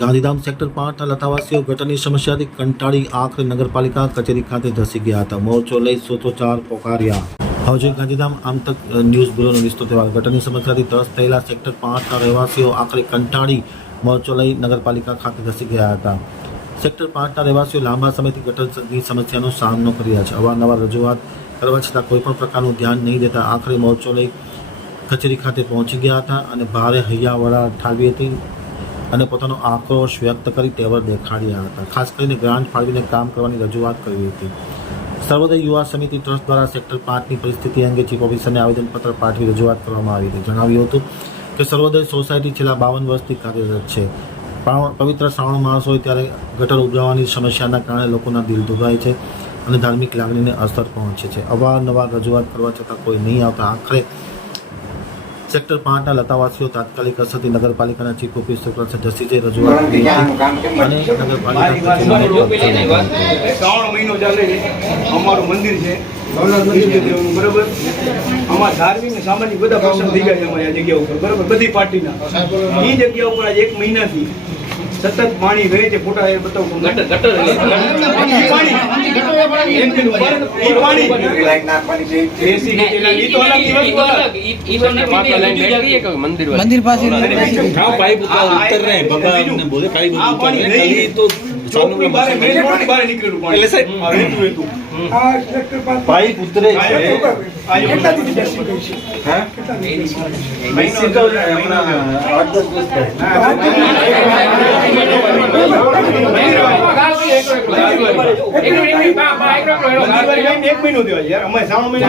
Gandhidham sector પાંચના લતાવાસીઓ ગટરની સમસ્યાથી કંટાળી આખરે નગરપાલિકા કચેરી ખાતે ધસી ગયા હતા. મોરચો લઈ સોતોચાર પોકાર્યા. જોઈએ ગાંધીધામ આમતક ન્યૂઝ બ્યુરોનો વિસ્તૃત અહેવાલ. ગટરની સમસ્યાથી ત્રસ્ત થયેલા સેક્ટર પાંચના રહેવાસીઓ આખરે કંટાળી મોરચો લઈ નગરપાલિકા ખાતે ધસી ગયા હતા. સેક્ટર પાંચના રહેવાસીઓ લાંબા સમયથી ગટરની સમસ્યાનો સામનો કરી રહ્યા છે. અવારનવાર રજૂઆત કરવા છતાં કોઈપણ પ્રકારનું ધ્યાન નહીં દેતા આખરે મોરચો લઈ કચેરી ખાતે પહોંચી ગયા હતા અને ભારે હૈયાવડા ઠાલવી હતી. અને પોતાનો આક્રોશ વ્યક્ત કરી તેવર દેખાડ્યા હતા. ખાસ કરીને ગ્રાન્ટ ફાળવીને કામ કરવાની રજૂઆત કરી હતી. સર્વોદય યુવા સમિતિ ટ્રસ્ટ દ્વારા સેક્ટર પાંચની પરિસ્થિતિ અંગે ચીફ ઓફિસરને આવેદનપત્ર પાઠવી રજૂઆત કરવામાં આવી હતી. જણાવ્યું હતું કે સર્વોદય સોસાયટી છેલ્લા બાવન વર્ષથી કાર્યરત છે. પાવ- પવિત્ર શ્રાવણ માસ હોય ત્યારે ગટર ઉભરાવાની સમસ્યાના કારણે લોકોના દિલ દુભાય છે અને ધાર્મિક લાગણીને અસર પહોંચે છે. અવારનવાર રજૂઆત કરવા છતાં કોઈ નહીં આવતા આખરે સેક્ટર પાંચના લતાવાસીઓ તાત્કાલિક અસરથી નગરપાલિકાના ચીફ ઓફિસર ધસી રજૂઆત કરી હતી અને નગરપાલિકા. શ્રાવણ મહિનો ચાલે છે. અમારું મંદિર છે. બરાબર? આમાં ધાર્મિક ને સામાજિક બધા પ્રસંગ થઈ ગયા છે અમારી આ જગ્યા ઉપર બરાબર? બધી પાર્ટીના. એ જગ્યા ઉપર આજે એક મહિનાથી સતત પાણી વહે છે ફોટા એ બતાવો ગટર ગટર પાણી પાણી ગટર પાણી. એક મિનિટ પાણી લાઈન ના ઈ તો અલગ દિવસ અલગ. ઈ તો ને પાપ લાઈન જઈએ કે મંદિર મંદિર પાસે હા પાઇપ ઉતર રહે ભગવાન ને બોલે કાઈ બધું તો ચોકની બારે મેન રોડની બારે નીકળેલું પાણી એટલે સાહેબ આ વહેતું વહેતું પાઇપ ઉતરે છે કેટલા દીધી બેસી ગઈ છે હા બેસી તો હમણાં આઠ દસ દિવસ એક મહિનો યાર અમે શ્રાવણ મહિનો